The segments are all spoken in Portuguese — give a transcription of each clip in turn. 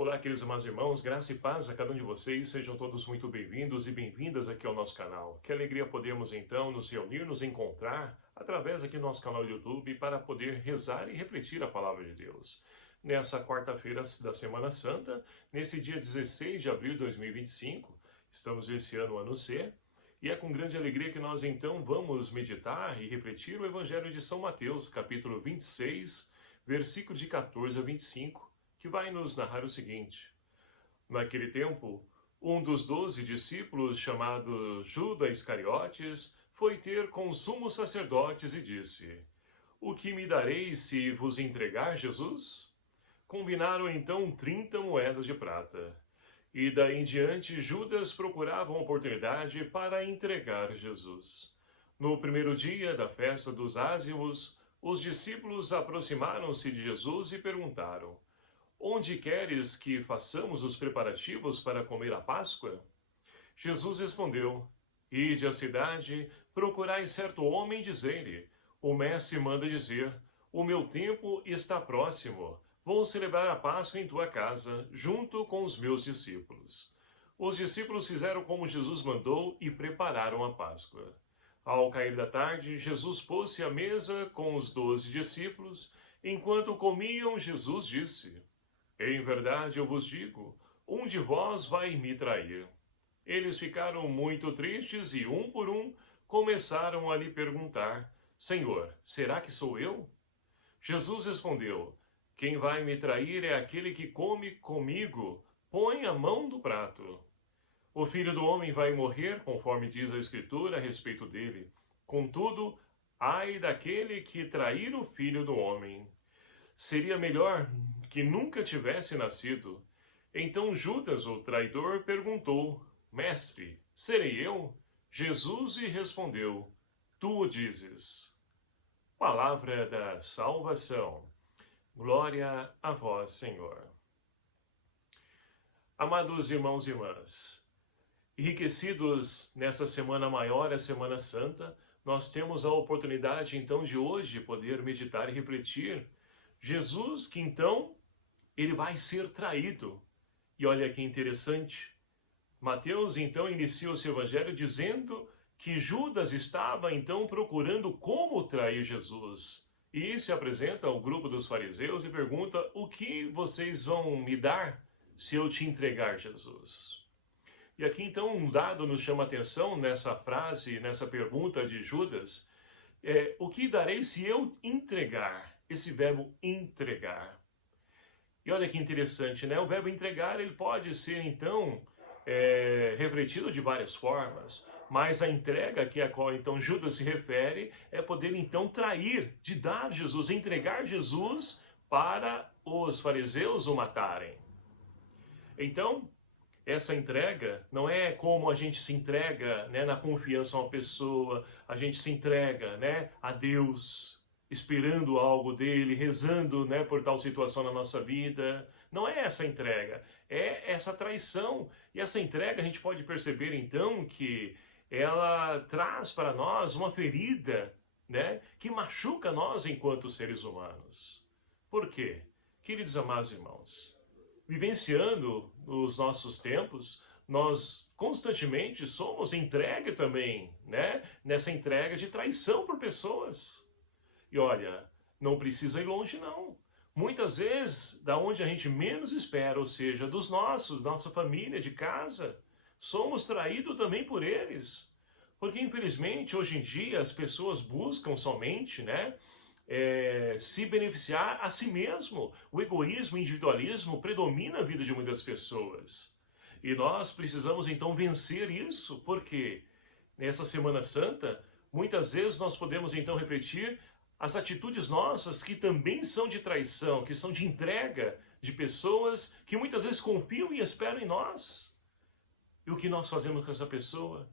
Olá, queridos amados irmãos, graça e paz a cada um de vocês, sejam todos muito bem-vindos e bem-vindas aqui ao nosso canal. Que alegria podermos então nos reunir, nos encontrar através aqui do nosso canal do YouTube para poder rezar e refletir a palavra de Deus. Nessa quarta-feira da Semana Santa, nesse dia 16 de abril de 2025, estamos esse ano C, e é com grande alegria que nós então vamos meditar e refletir o Evangelho de São Mateus, capítulo 26, versículos de 14 a 25, que vai nos narrar o seguinte: naquele tempo, um dos 12 discípulos, chamado Judas Iscariotes, foi ter com os sumos sacerdotes e disse: O que me dareis se vos entregar Jesus? Combinaram então 30 moedas de prata. E daí em diante, Judas procurava uma oportunidade para entregar Jesus. No primeiro dia da festa dos ázimos, os discípulos aproximaram-se de Jesus e perguntaram: Onde queres que façamos os preparativos para comer a Páscoa? Jesus respondeu: Ide à cidade, procurai certo homem, dizei-lhe: O mestre manda dizer: O meu tempo está próximo. Vou celebrar a Páscoa em tua casa, junto com os meus discípulos. Os discípulos fizeram como Jesus mandou e prepararam a Páscoa. Ao cair da tarde, Jesus pôs-se à mesa com os 12 discípulos. Enquanto comiam, Jesus disse: Em verdade eu vos digo, um de vós vai me trair. Eles ficaram muito tristes e, um por um, começaram a lhe perguntar: Senhor, será que sou eu? Jesus respondeu: Quem vai me trair é aquele que come comigo. Põe a mão no prato. O Filho do Homem vai morrer, conforme diz a Escritura a respeito dele. Contudo, ai daquele que trair o Filho do Homem. Seria melhor que nunca tivesse nascido. Então Judas, o traidor, perguntou: Mestre, serei eu? Jesus lhe respondeu: Tu o dizes. Palavra da salvação. Glória a vós, Senhor. Amados irmãos e irmãs, enriquecidos nessa semana maior, a Semana Santa, nós temos a oportunidade então de hoje poder meditar e refletir Jesus, que então ele vai ser traído. E olha que interessante, Mateus então inicia o seu evangelho dizendo que Judas estava então procurando como trair Jesus. E se apresenta ao grupo dos fariseus e pergunta: O que vocês vão me dar se eu te entregar Jesus? E aqui então um dado nos chama a atenção nessa frase, nessa pergunta de Judas: o que darei se eu entregar? Esse verbo entregar. E olha que interessante, né? O verbo entregar, ele pode ser, então, refletido de várias formas. Mas a entrega que a qual, então, Judas se refere é poder, então, trair, de dar Jesus, entregar Jesus para os fariseus o matarem. Então, essa entrega não é como a gente se entrega, né, na confiança a uma pessoa, a gente se entrega, né, a Deus, esperando algo dele, rezando, né, por tal situação na nossa vida. Não é essa entrega, é essa traição. E essa entrega a gente pode perceber então que ela traz para nós uma ferida, né, que machuca nós enquanto seres humanos. Por quê? Queridos amados irmãos, vivenciando os nossos tempos, nós constantemente somos entregue também, né, nessa entrega de traição por pessoas. E olha, não precisa ir longe não. Muitas vezes, da onde a gente menos espera, ou seja, dos nossos, nossa família, de casa, somos traídos também por eles. Porque, infelizmente, hoje em dia, as pessoas buscam somente, né, se beneficiar a si mesmo. O egoísmo, o individualismo predomina a vida de muitas pessoas. E nós precisamos, então, vencer isso, porque nessa Semana Santa, muitas vezes nós podemos, então, refletir as atitudes nossas que também são de traição, que são de entrega de pessoas que muitas vezes confiam e esperam em nós. E o que nós fazemos com essa pessoa?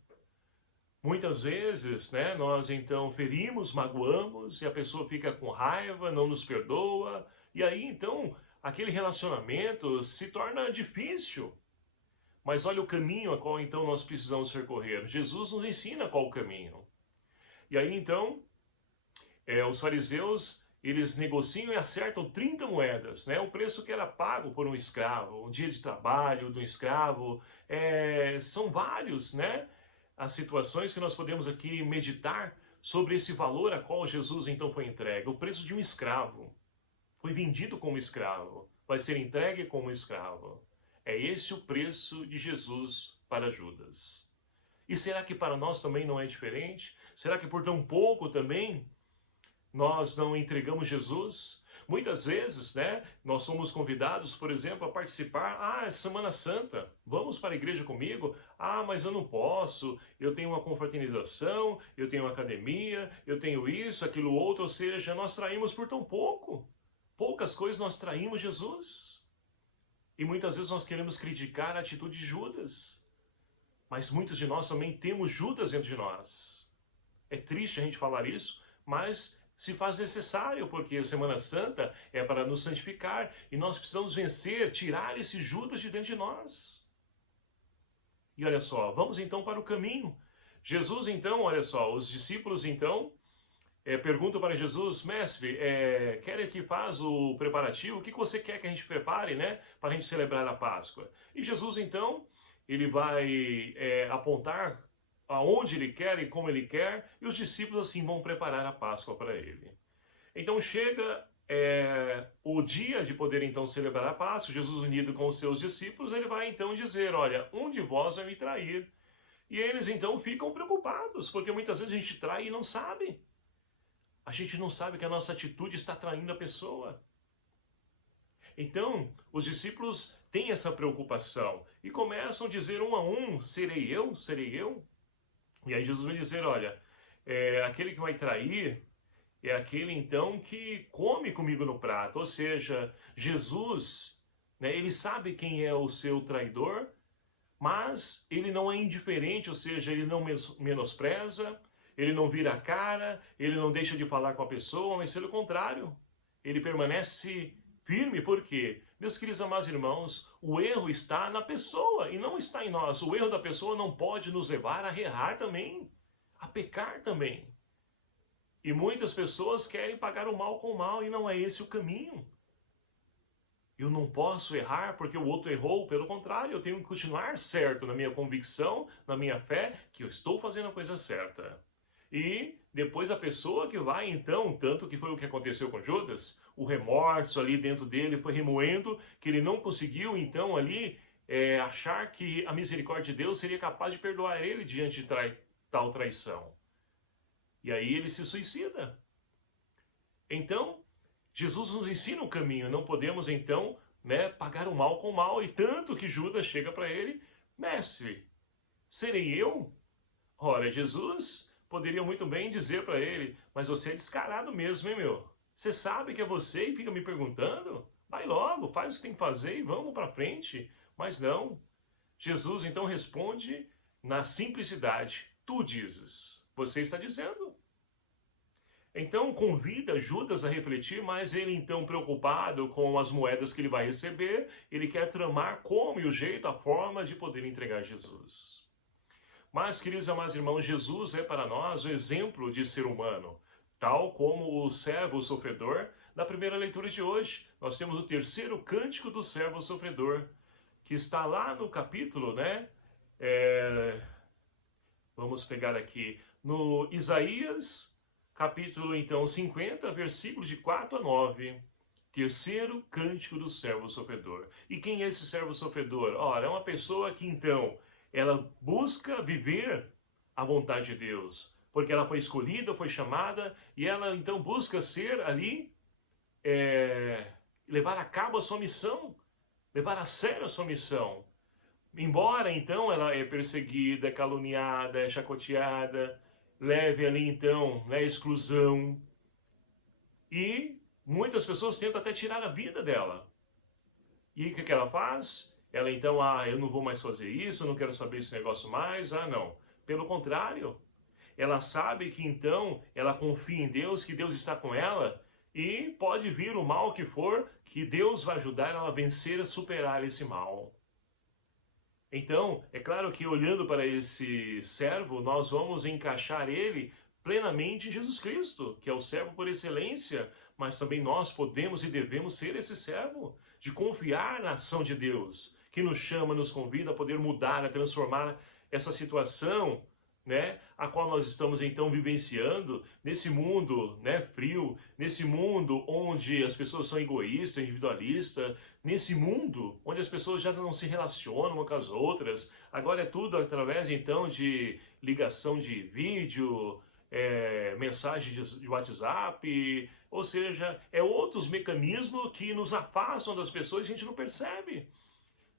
Muitas vezes, né, nós então ferimos, magoamos, e a pessoa fica com raiva, não nos perdoa, e aí então aquele relacionamento se torna difícil. Mas olha o caminho a qual então nós precisamos percorrer. Jesus nos ensina qual o caminho. E aí então, os fariseus, eles negociam e acertam 30 moedas, né? O preço que era pago por um escravo, o dia de trabalho de um escravo, são vários, né? As situações que nós podemos aqui meditar sobre esse valor a qual Jesus então foi entregue, o preço de um escravo. Foi vendido como escravo, vai ser entregue como escravo. É esse o preço de Jesus para Judas. E será que para nós também não é diferente? Será que por tão pouco também nós não entregamos Jesus? Muitas vezes, né, nós somos convidados, por exemplo, a participar. É Semana Santa, vamos para a igreja comigo? Mas eu não posso, eu tenho uma confraternização, eu tenho uma academia, eu tenho isso, aquilo outro, ou seja, nós traímos por tão pouco. Poucas coisas nós traímos Jesus. E muitas vezes nós queremos criticar a atitude de Judas. Mas muitos de nós também temos Judas dentro de nós. É triste a gente falar isso, mas se faz necessário, porque a Semana Santa é para nos santificar e nós precisamos vencer, tirar esse Judas de dentro de nós. E olha só, vamos então para o caminho. Jesus então, olha só, os discípulos então perguntam para Jesus: mestre, quer que faz o preparativo? O que você quer que a gente prepare, né, para a gente celebrar a Páscoa? E Jesus então, ele vai apontar aonde ele quer e como ele quer, e os discípulos assim vão preparar a Páscoa para ele. Então chega o dia de poder então celebrar a Páscoa, Jesus unido com os seus discípulos, ele vai então dizer: olha, um de vós vai me trair. E eles então ficam preocupados, porque muitas vezes a gente trai e não sabe. A gente não sabe que a nossa atitude está traindo a pessoa. Então, os discípulos têm essa preocupação e começam a dizer um a um: serei eu? Serei eu? E aí Jesus vai dizer: olha, aquele que vai trair é aquele então que come comigo no prato. Ou seja, Jesus, né, ele sabe quem é o seu traidor, mas ele não é indiferente, ou seja, ele não menospreza, ele não vira a cara, ele não deixa de falar com a pessoa, mas pelo contrário, ele permanece firme. Por quê? Meus queridos amados irmãos, o erro está na pessoa e não está em nós. O erro da pessoa não pode nos levar a errar também, a pecar também. E muitas pessoas querem pagar o mal com o mal e não é esse o caminho. Eu não posso errar porque o outro errou, pelo contrário, eu tenho que continuar certo na minha convicção, na minha fé, que eu estou fazendo a coisa certa. E depois a pessoa que vai então, tanto que foi o que aconteceu com Judas, o remorso ali dentro dele foi remoendo, que ele não conseguiu então ali achar que a misericórdia de Deus seria capaz de perdoar ele diante de tal traição. E aí ele se suicida. Então, Jesus nos ensina o caminho, não podemos então, né, pagar o mal com o mal, e tanto que Judas chega para ele: mestre, serei eu? Ora, Jesus poderia muito bem dizer para ele: mas você é descarado mesmo, hein, meu? Você sabe que é você e fica me perguntando? Vai logo, faz o que tem que fazer e vamos para frente. Mas não. Jesus então responde na simplicidade: tu dizes, você está dizendo. Então convida Judas a refletir, mas ele então, preocupado com as moedas que ele vai receber, ele quer tramar como e o jeito, a forma de poder entregar Jesus. Mas, queridos e amados irmãos, Jesus é para nós o exemplo de ser humano, tal como o servo sofredor da primeira leitura de hoje. Nós temos o terceiro cântico do servo sofredor, que está lá no capítulo, né? Vamos pegar aqui no Isaías, capítulo, então, 50, versículos de 4 a 9. Terceiro cântico do servo sofredor. E quem é esse servo sofredor? Ora, é uma pessoa que, então, ela busca viver a vontade de Deus. Porque ela foi escolhida, foi chamada, e ela, então, busca ser ali, levar a cabo a sua missão, levar a sério a sua missão. Embora, então, ela é perseguida, caluniada, chacoteada, leve ali então, né, exclusão. E muitas pessoas tentam até tirar a vida dela. E o que ela faz? Ela então, eu não vou mais fazer isso, eu não quero saber esse negócio mais, não. Pelo contrário, ela sabe que então, ela confia em Deus, que Deus está com ela, e pode vir o mal que for, que Deus vai ajudar ela a vencer, a superar esse mal. Então, é claro que olhando para esse servo, nós vamos encaixar ele plenamente em Jesus Cristo, que é o servo por excelência, mas também nós podemos e devemos ser esse servo, de confiar na ação de Deus, que nos chama, nos convida a poder mudar, a transformar essa situação, né, a qual nós estamos então vivenciando nesse mundo, né, frio, nesse mundo onde as pessoas são egoístas, individualistas, nesse mundo onde as pessoas já não se relacionam umas com as outras. Agora é tudo através então de ligação de vídeo, mensagem de WhatsApp, ou seja, outros mecanismos que nos afastam das pessoas e a gente não percebe.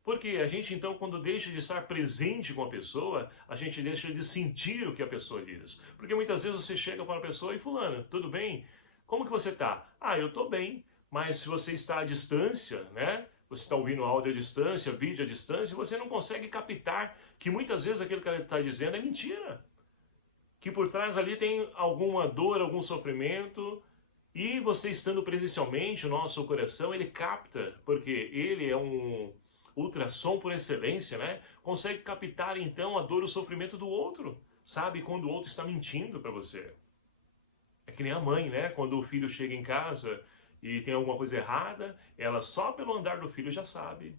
Porque a gente, então, quando deixa de estar presente com a pessoa, a gente deixa de sentir o que a pessoa diz. Porque muitas vezes você chega para uma pessoa e fulano, tudo bem? Como que você está? Ah, eu estou bem. Mas se você está à distância, né? Você está ouvindo áudio à distância, vídeo à distância, você não consegue captar que muitas vezes aquilo que ele está dizendo é mentira. Que por trás ali tem alguma dor, algum sofrimento, e você estando presencialmente, o nosso coração, ele capta, porque ele é um ultrassom por excelência, né? Consegue captar então a dor e o sofrimento do outro, sabe quando o outro está mentindo para você. É que nem a mãe, né? Quando o filho chega em casa e tem alguma coisa errada, ela só pelo andar do filho já sabe.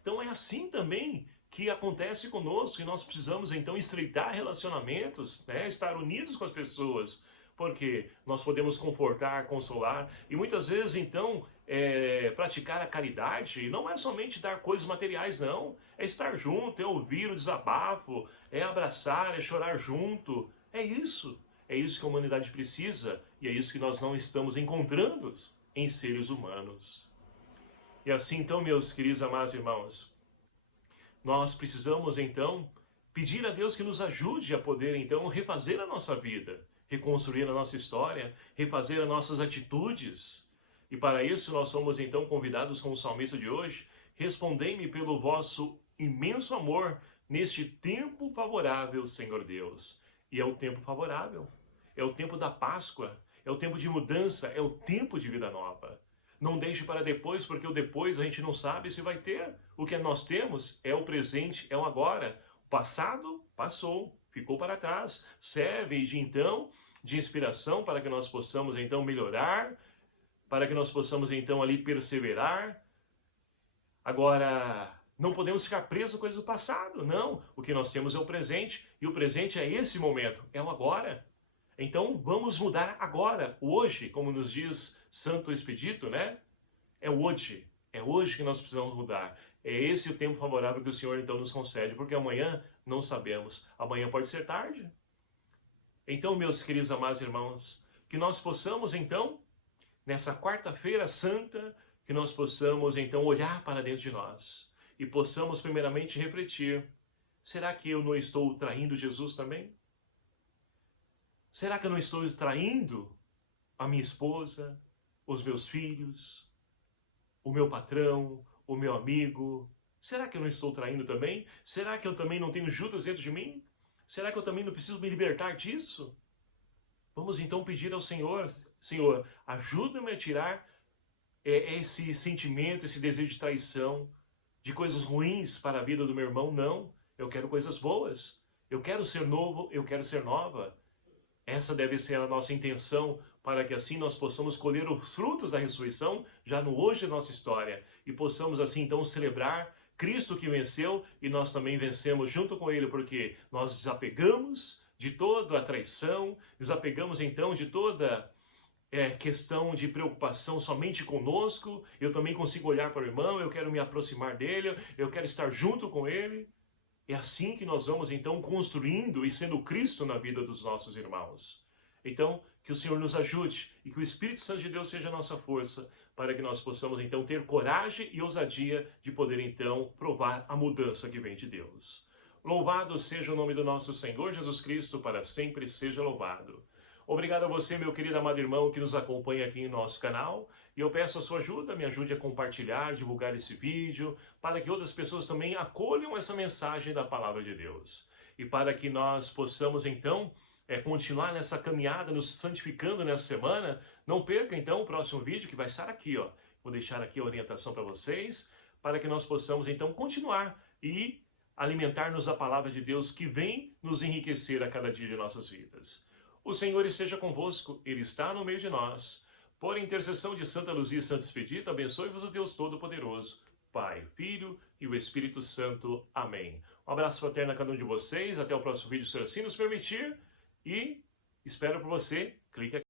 Então é assim também que acontece conosco, e nós precisamos então estreitar relacionamentos, né? Estar unidos com as pessoas, porque nós podemos confortar, consolar, e muitas vezes então praticar a caridade não é somente dar coisas materiais, não. É estar junto, é ouvir o desabafo, é abraçar, é chorar junto. É isso que a humanidade precisa, e é isso que nós não estamos encontrando em seres humanos. E assim então, meus queridos amados irmãos, nós precisamos então pedir a Deus que nos ajude a poder então refazer a nossa vida, reconstruir a nossa história, refazer as nossas atitudes. E para isso nós somos então convidados com o salmista de hoje: respondei-me pelo vosso imenso amor neste tempo favorável, Senhor Deus. E é o tempo favorável, é o tempo da Páscoa, é o tempo de mudança, é o tempo de vida nova. Não deixe para depois, porque o depois a gente não sabe se vai ter. O que nós temos é o presente, é o agora. O passado passou, ficou para trás. Serve de então de inspiração para que nós possamos então melhorar, para que nós possamos então ali perseverar. Agora, não podemos ficar presos a coisas do passado, não. O que nós temos é o presente, e o presente é esse momento, é o agora. Então vamos mudar agora, hoje, como nos diz Santo Expedito, né? É hoje que nós precisamos mudar. É esse o tempo favorável que o Senhor então nos concede, porque amanhã não sabemos. Amanhã pode ser tarde. Então, meus queridos amados irmãos, que nós possamos então, nessa quarta-feira santa, que nós possamos então olhar para dentro de nós e possamos primeiramente refletir: será que eu não estou traindo Jesus também? Será que eu não estou traindo a minha esposa, os meus filhos, o meu patrão, o meu amigo? Será que eu não estou traindo também? Será que eu também não tenho Judas dentro de mim? Será que eu também não preciso me libertar disso? Vamos então pedir ao Senhor: Senhor, ajuda-me a tirar esse sentimento, esse desejo de traição, de coisas ruins para a vida do meu irmão. Não, eu quero coisas boas. Eu quero ser novo, eu quero ser nova. Essa deve ser a nossa intenção, para que assim nós possamos colher os frutos da ressurreição já no hoje da nossa história, e possamos assim então celebrar Cristo que venceu, e nós também vencemos junto com Ele, porque nós desapegamos de toda a traição, desapegamos então de toda questão de preocupação somente conosco. Eu também consigo olhar para o irmão, eu quero me aproximar dele, eu quero estar junto com ele. É assim que nós vamos então construindo e sendo Cristo na vida dos nossos irmãos. Então, que o Senhor nos ajude e que o Espírito Santo de Deus seja a nossa força, para que nós possamos então ter coragem e ousadia de poder então provar a mudança que vem de Deus. Louvado seja o nome do nosso Senhor Jesus Cristo, para sempre seja louvado. Obrigado a você, meu querido amado irmão, que nos acompanha aqui em nosso canal. E eu peço a sua ajuda, me ajude a compartilhar, divulgar esse vídeo, para que outras pessoas também acolham essa mensagem da Palavra de Deus. E para que nós possamos, então, continuar nessa caminhada, nos santificando nessa semana. Não perca, então, o próximo vídeo, que vai estar aqui, ó. Vou deixar aqui a orientação para vocês, para que nós possamos, então, continuar e alimentar-nos da Palavra de Deus, que vem nos enriquecer a cada dia de nossas vidas. O Senhor esteja convosco, Ele está no meio de nós. Por intercessão de Santa Luzia e Santo Expedito, abençoe-vos o Deus Todo-Poderoso, Pai, Filho e o Espírito Santo. Amém. Um abraço fraterno a cada um de vocês. Até o próximo vídeo, se assim nos permitir. E espero por você. Clique aqui.